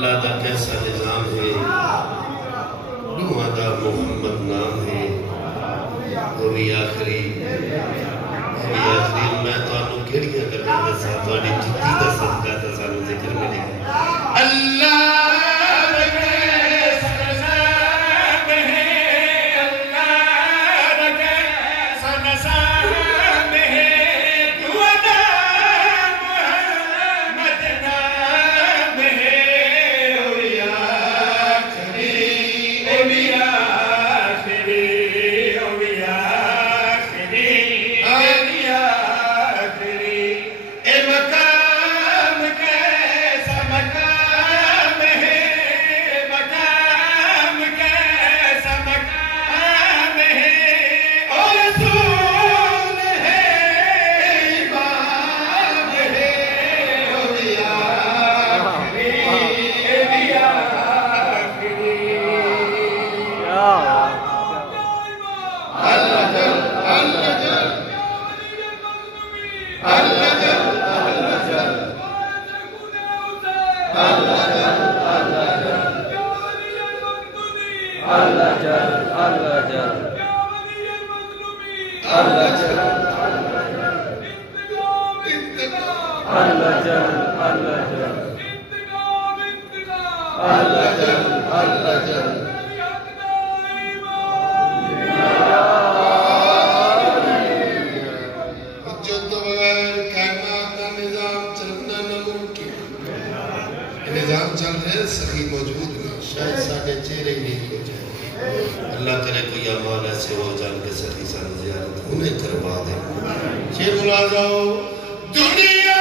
اللہ دا کیسا نظام ہے دا محمد نام ہے وہ بھی آخری میں تو آنو کیڑیاں کرنے دسا تو آنی جتی دا صدقہ دا سانو ذکر ملے گا اللہ نظام چل رہے سخی موجود میں شاید ساڑھے چہرے نہیں ہو جائے اللہ کرے کوئی اعمال ایسے ہو جان کے سخی سان زیارت انہیں کروا دیں یہ ملازاؤ دنیا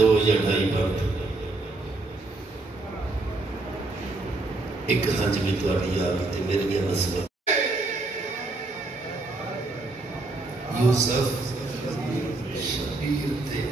دو یا ڈھائی بار ایک ہنج بھی تواری آگی تھے میرے لئے مسئلہ یوسف شبیر تھے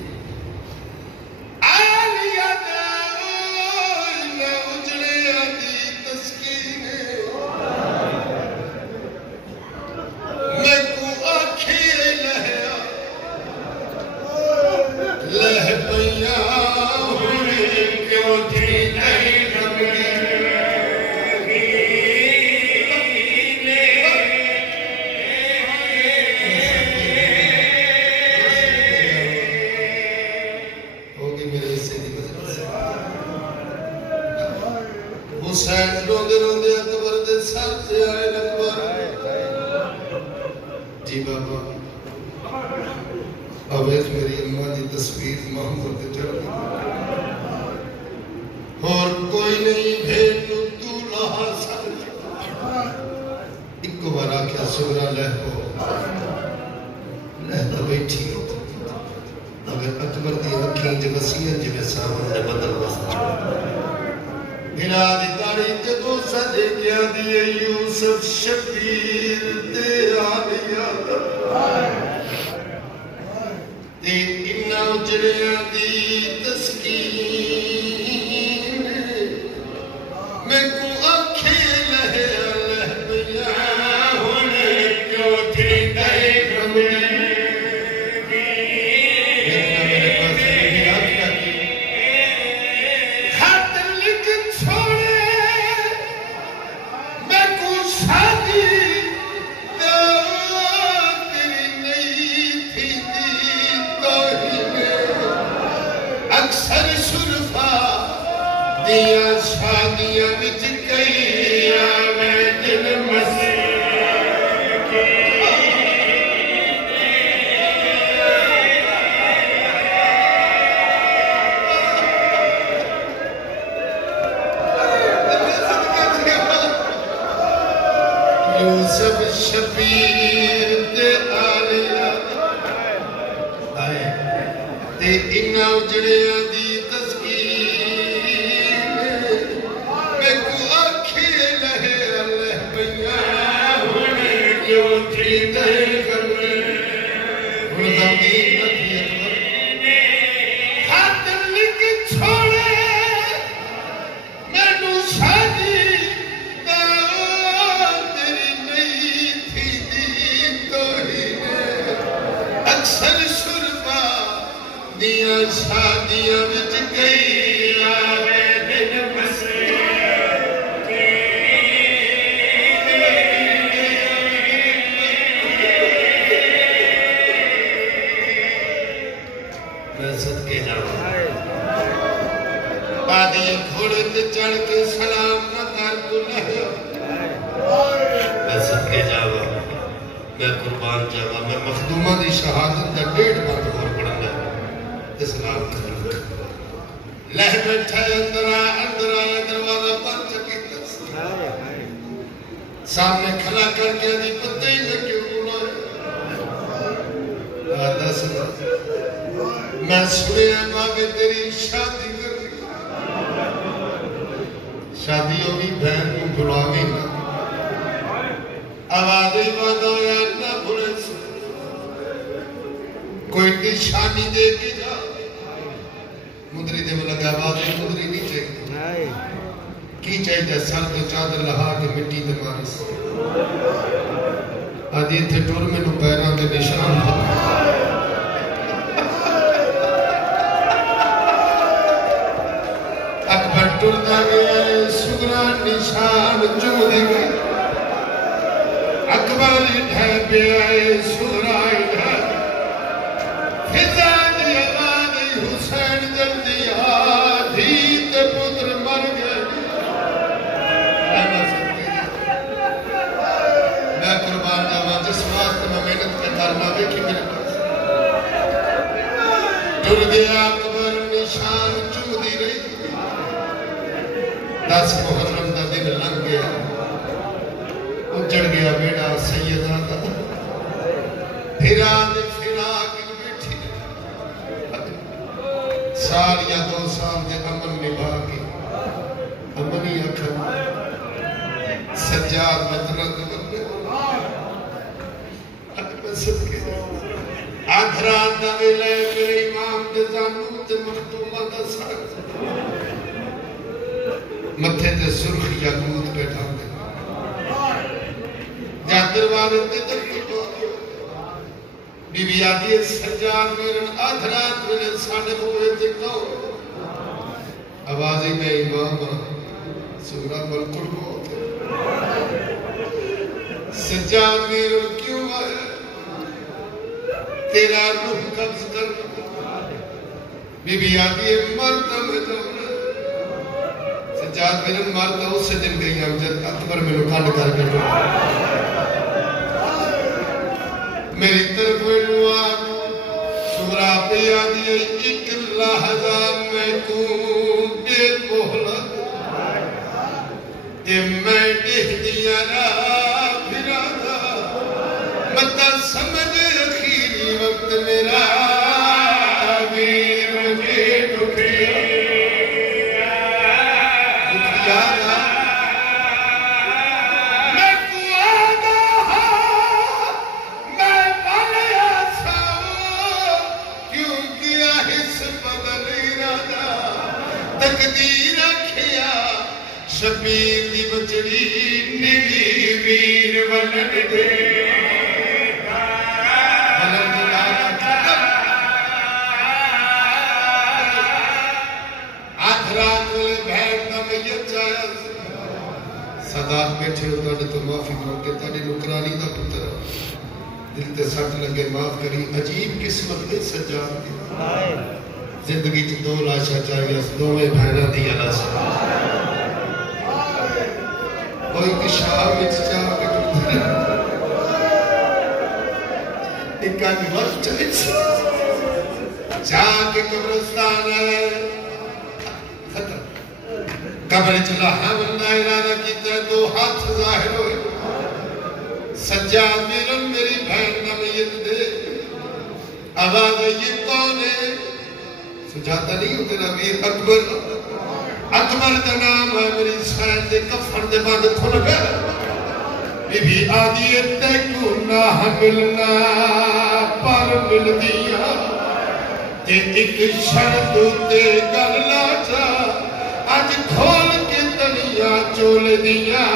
حسین روندے روندے اکبر دے سر سے آئے اکبر جی بابا اویز میری اماں دی تصویر محمد دے چڑھ گئی اور کوئی نہیں بھیٹ تو لہا سر ایک بارا کیا سورا لہ کو لہ تو بیٹھی اگر اکبر دی اکھیں جو وسیعت جو سامنے بدل وسط میرا دیداری جدو سجے کیا دیئے یوسف شبیر دے آلیا تے انہا اجڑیاں دی تسکین میں کو اکھے لہے لہ بیا ہونے کیوں تھی دائے گھمیں اکثر شرفا دیا شادیاں وچ شبیر تے آلیا تے انہا اجڑیاں دی تذکیر میں کو آکھی لہے اللہ بیاں ہونے کیوں تھی دے کرنے انہا شادیاں وچ گئی آوے دن بسے میں صدقے جاؤں آدھی گھوڑے تے چڑھ کے سلام نہ کر تو نہیں میں صدقے جاؤں میں قربان جاؤں میں مخدومہ دی شہادت دا 1.5 بند اور پڑھنا ہے اسلام کرنے لہ بیٹھا اندر آیا دروازہ بند چکی سامنے کھلا کر کے دی پتہ ہی میں کیوں بلائے آدھا سنا میں سنے بابے تیری شادی کر دی شادی ہوگی بہن کو بھلا گئی نا آوازی وعدہ یا نہ بھولے سے کوئی نشانی دے کے جا مدری دے بلکہ آواز مدری نہیں چاہیے کی چاہیے سر تو چادر لہا کے مٹی دے مارس آدھی تھے ٹور میں نو پیران کے نشان ہو اکبر ٹور دا گیا سگران نشان جمدی گئی اکبر ڈھے پہ آئے سگران ڈھے فضا دی آباد حسین جلدی آدھیت پتر مر گئے میں قربان جاوا جس واسطے میں محنت کے کرنا دیکھی میرے پاس ڈر گیا اکبر نشان چمدی رہی 10 محرم دا دن لنگ گیا اجڑ گیا بیڑا سیدہ دا پھرا دے سال یا 2 سال دے امن نبھا کے امنی اکھر سجاد مطلق بندے اکبر صدقے آدھران دا ویلے میرے امام دے زانو دے مختومہ دا ساتھ متھے دے سرخ یا گود بیٹھا دے جا دروارے دے دکھے بی بی آدھی سجاد میرن آدھرات میرے سانے ہوئے دکھو آوازی میں امام سگرہ ملکل ہوتے سجاد میرن کیوں آئے تیرا روح قبض کر بی بی آدھی مرد میں جاؤں سجاد میرن مرد اس سے دن گئی ہم جب اکبر میں نکانڈ کر کے جو میری طرف انوار سورا پہ آدھی 1,000 میں تو بے محلت تے میں دیکھ دیا را پھرا دا مطا سمجھ اخیری وقت میرا ویر مجھے شبیر دی بچڑی نیلی ویر ولد دے ولد لانا کتب آدھرات والے بھیڑ کا میت چاہیا صداق بیٹھے ہوتا نے تو معافی مانگے تاڑی نکرانی دا پتر دل تے سٹ لگے معاف کری عجیب قسمت نے سجاد دی زندگی چھ 2 لاشا چاہیا 2 بھیڑا دیا لاشا کوئی کشاب میں چاہ کے ٹوٹے ایک آنی وقت چلے جا کے قبرستان ہے ختم قبر چلا ہم اللہ ارادہ کی طرح 2 ہاتھ ظاہر ہوئے سجاد میرم میری بہن نہ میت دے آواز یہ کون ہے سجادہ نہیں ہوتے امیر اکبر اکبر دا نام ہے میری سین دے کفن دے بعد کھل گیا بی بی آدھی تیکو نہ ملنا پر مل دیا تے ایک شرط تے گل لا جا آج کھول کے دنیا چول دیا